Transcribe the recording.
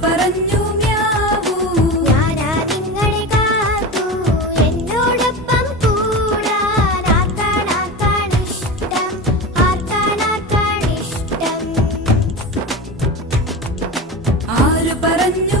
പറഞ്ഞു മ്യാവൂ ഞാനാ നിങ്ങളെ കാത്തു എന്നോടൊപ്പം കൂടാൻ ആർക്കാണിഷ്ടം ആർക്കാണിഷ്ടം ആര് പറഞ്ഞു